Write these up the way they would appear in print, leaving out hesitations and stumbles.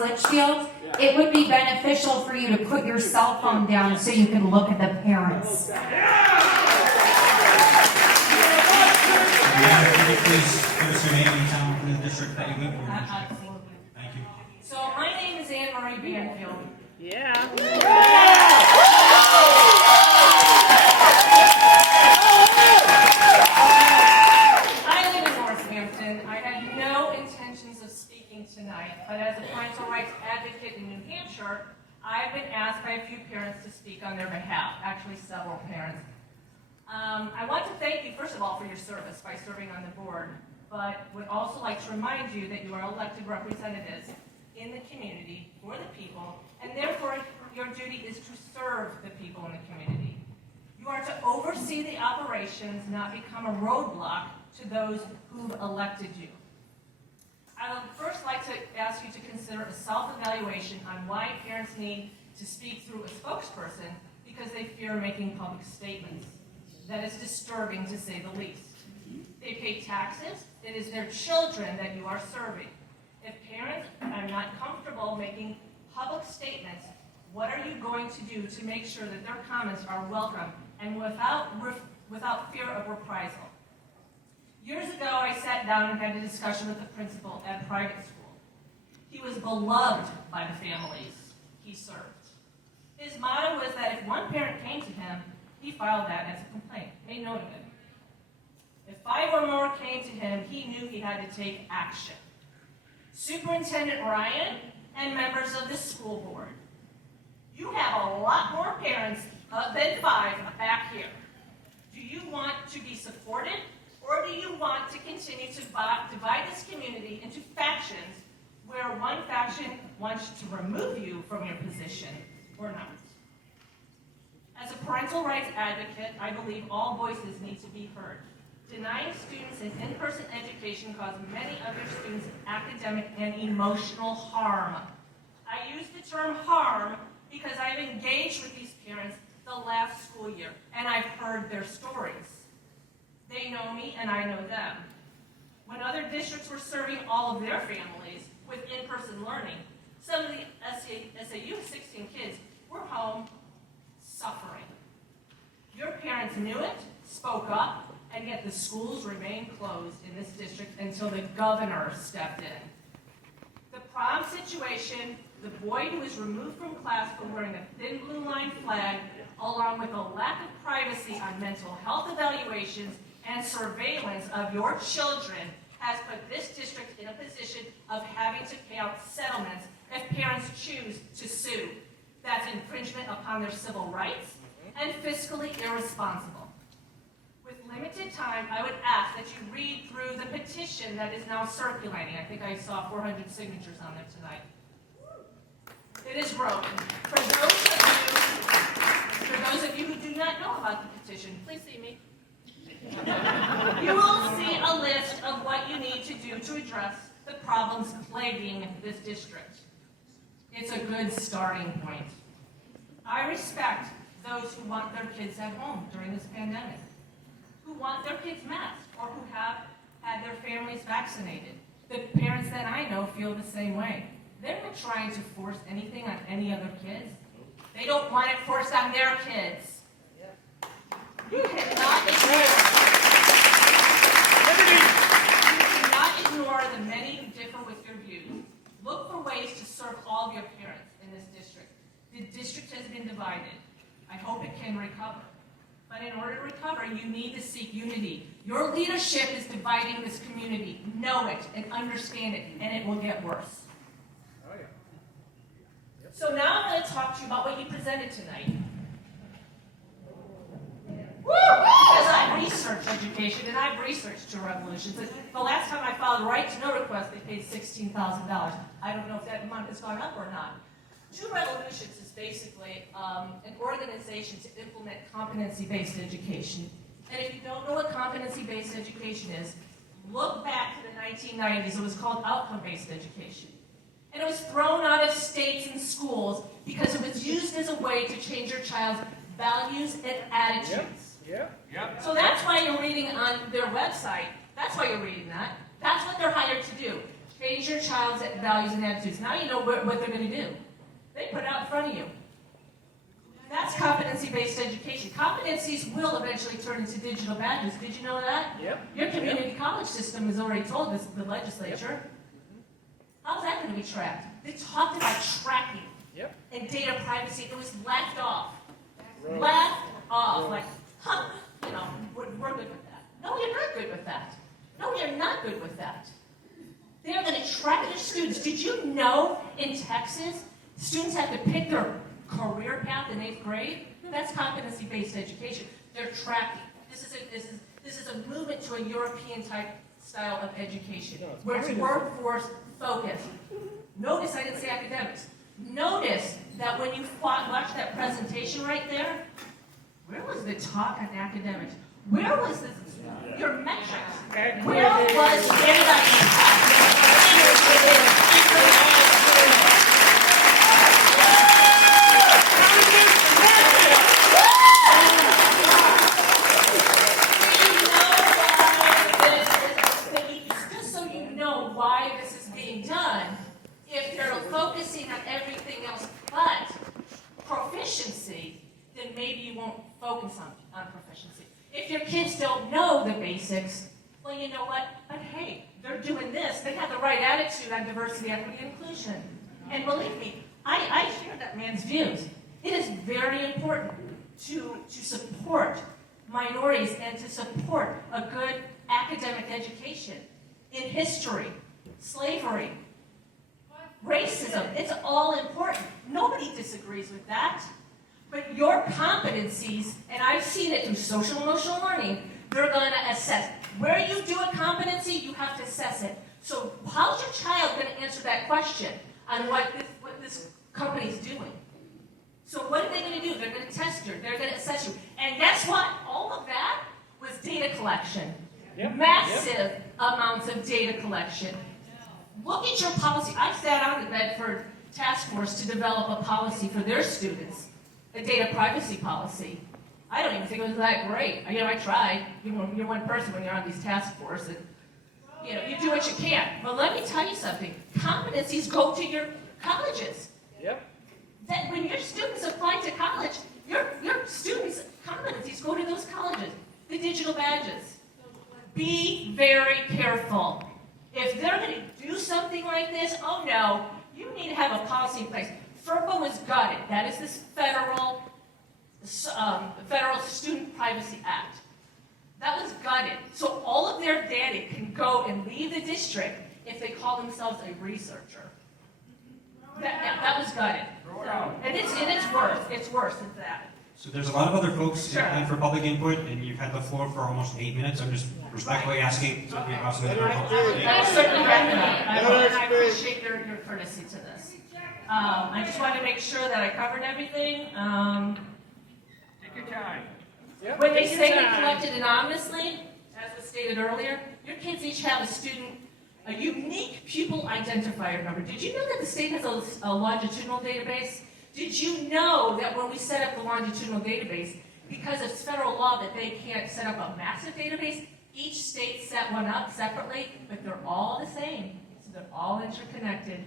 Litchfield, it would be beneficial for you to put your cell phone down so you can look at the parents. Could you please give us your name and town in the district that you live in? Absolutely. Thank you. So my name is Anne-Marie Banfield. Yeah. I live in Northampton. I had no intentions of speaking tonight, but as a parental rights advocate in New Hampshire, I've been asked by a few parents to speak on their behalf, actually several parents. I want to thank you, first of all, for your service by serving on the board, but would also like to remind you that you are elected representatives in the community for the people, and therefore your duty is to serve the people in the community. You are to oversee the operations, not become a roadblock to those who've elected you. I would first like to ask you to consider a self-evaluation on why parents need to speak through a spokesperson because they fear making public statements. That is disturbing, to say the least. They pay taxes. It is their children that you are serving. If parents are not comfortable making public statements, what are you going to do to make sure that their comments are welcome and without fear of reprisal? Years ago, I sat down and had a discussion with the principal at a private school. He was beloved by the families he served. His motto was that if one parent came to him, he filed that as a complaint, made note of it. If 5 or more came to him, he knew he had to take action. Superintendent Ryan and members of the school board, you have a lot more parents than 5 back here. Do you want to be supported, or do you want to continue to divide this community into factions where one faction wants to remove you from your position or not? As a parental rights advocate, I believe all voices need to be heard. Denying students an in-person education causes many other students academic and emotional harm. I use the term harm because I've engaged with these parents the last school year, and I've heard their stories. They know me, and I know them. When other districts were serving all of their families with in-person learning, some of the SAU 16 kids were home suffering. Your parents knew it, spoke up, and yet the schools remained closed in this district until the governor stepped in. The prom situation, the boy who was removed from class for wearing a thin blue line flag, along with a lack of privacy on mental health evaluations and surveillance of your children, has put this district in a position of having to pay out settlements if parents choose to sue. That's infringement upon their civil rights and fiscally irresponsible. With limited time, I would ask that you read through the petition that is now circulating. I think I saw 400 signatures on there tonight. It is broken. For those of you who do not know about the petition, please see me. You will see a list of what you need to do to address the problems plaguing this district. It's a good starting point. I respect those who want their kids at home during this pandemic, who want their kids masked, or who have had their families vaccinated. The parents that I know feel the same way. They're not trying to force anything on any other kids. They don't want it forced on their kids. You cannot ignore the many who differ with your views. Look for ways to serve all of your parents in this district. The district has been divided. I hope it can recover. But in order to recover, you need to seek unity. Your leadership is dividing this community. Know it and understand it, and it will get worse. Oh, yeah. Yep. So now I'm going to talk to you about what you presented tonight. Woo! Because I've researched education, and I've researched two revolutions. The last time I filed a right-to-know request, they paid $16,000. I don't know if that amount has gone up or not. Two Revolutions is basically an organization to implement competency-based education. And if you don't know what competency-based education is, look back to the 1990s. It was called outcome-based education. And it was thrown out of states and schools because it was used as a way to change your child's values and attitudes. Yep. So that's why you're reading on their website. That's why you're reading that. That's what they're hired to do. Change your child's values and attitudes. Now you know what they're going to do. They put it out in front of you. That's competency-based education. Competencies will eventually turn into digital badges. Did you know that? Yep. Your community college system has already told us, the legislature. How's that going to be tracked? They talked about tracking and data privacy. It was laughed off. Laughed off. Like, you know, we're good with that. No, you're not good with that. No, you're not good with that. They're going to track their students. Did you know in Texas, students have to pick their career path in 8th grade? That's competency-based education. They're tracking. This is a movement to a European type style of education, where it's workforce focused. Notice I didn't say academics. Notice that when you watch that presentation right there, where was the talk on academics? Where was your metrics? Where was just so you know why this is being done, if they're focusing on everything else but proficiency, then maybe you won't focus on proficiency. If your kids don't know the basics, well, you know what? But hey, they're doing this. They have the right attitude on diversity, equity, and inclusion. And believe me, I share that man's views. It is very important to support minorities and to support a good academic education in history, slavery, racism. It's all important. Nobody disagrees with that. But your competencies, and I've seen it through social emotional learning, they're going to assess. Where you do a competency, you have to assess it. So how's your child going to answer that question on what this company's doing? So what are they going to do? They're going to test you. They're going to assess you. And guess what? All of that was data collection. Massive amounts of data collection. Look at your policy. I sat on the Bedford task force to develop a policy for their students. A data privacy policy. I don't even think it was that great. You know, I tried. You're one person when you're on these task forces. And, you know, you do what you can. But let me tell you something. Competencies go to your colleges. That when your students apply to college, your students' competencies go to those colleges. The digital badges. Be very careful. If they're going to do something like this, oh no, you need to have a policy in place. FERPA was gutted. That is this federal Student Privacy Act. That was gutted. So all of their data can go and leave the district if they call themselves a researcher. That was gutted. And it's worse than that. So there's a lot of other folks in for public input, and you've had the floor for almost 8 minutes. I'm just respectfully asking something about some of the I certainly recognize. I appreciate your courtesy to this. I just wanted to make sure that I covered everything. Take your time. When they say they collected anonymously, as was stated earlier, your kids each have a unique pupil identifier number. Did you know that the state has a longitudinal database? Did you know that when we set up the longitudinal database, because it's federal law that they can't set up a massive database, each state set one up separately, but they're all the same. So they're all interconnected.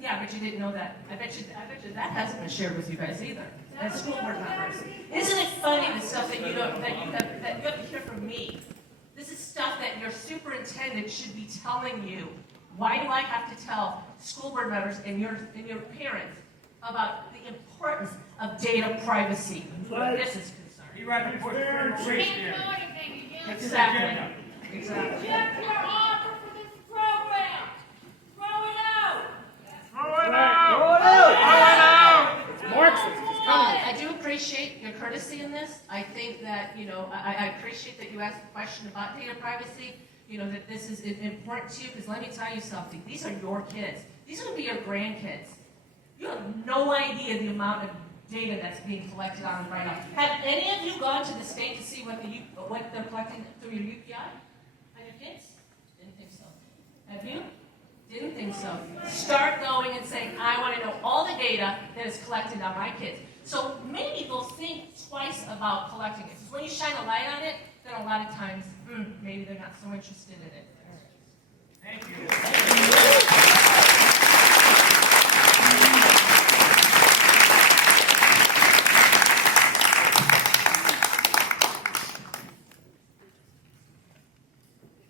Yeah, but you didn't know that. I bet you that hasn't been shared with you guys either, as school board members. Isn't it funny the stuff that you have to hear from me? This is stuff that your superintendent should be telling you. Why do I have to tell school board members and your parents about the importance of data privacy where this is concerned? You rather put the race there. Exactly. Exactly. Check your offer for this program. Throw it out. Throw it out! Throw it out! It's Marxist. It's coming. I do appreciate your courtesy in this. I think that, I appreciate that you asked a question about data privacy, that this is important to you, because let me tell you something. These are your kids. These are going to be your grandkids. You have no idea the amount of data that's being collected on them right now. Have any of you gone to the state to see what they're collecting through your UPI on your kids? Didn't think so. Have you? Didn't think so. Start going and saying, I want to know all the data that is collected on my kids. So maybe they'll think twice about collecting it. Because when you shine a light on it, then a lot of times, maybe they're not so interested in it. Thank you.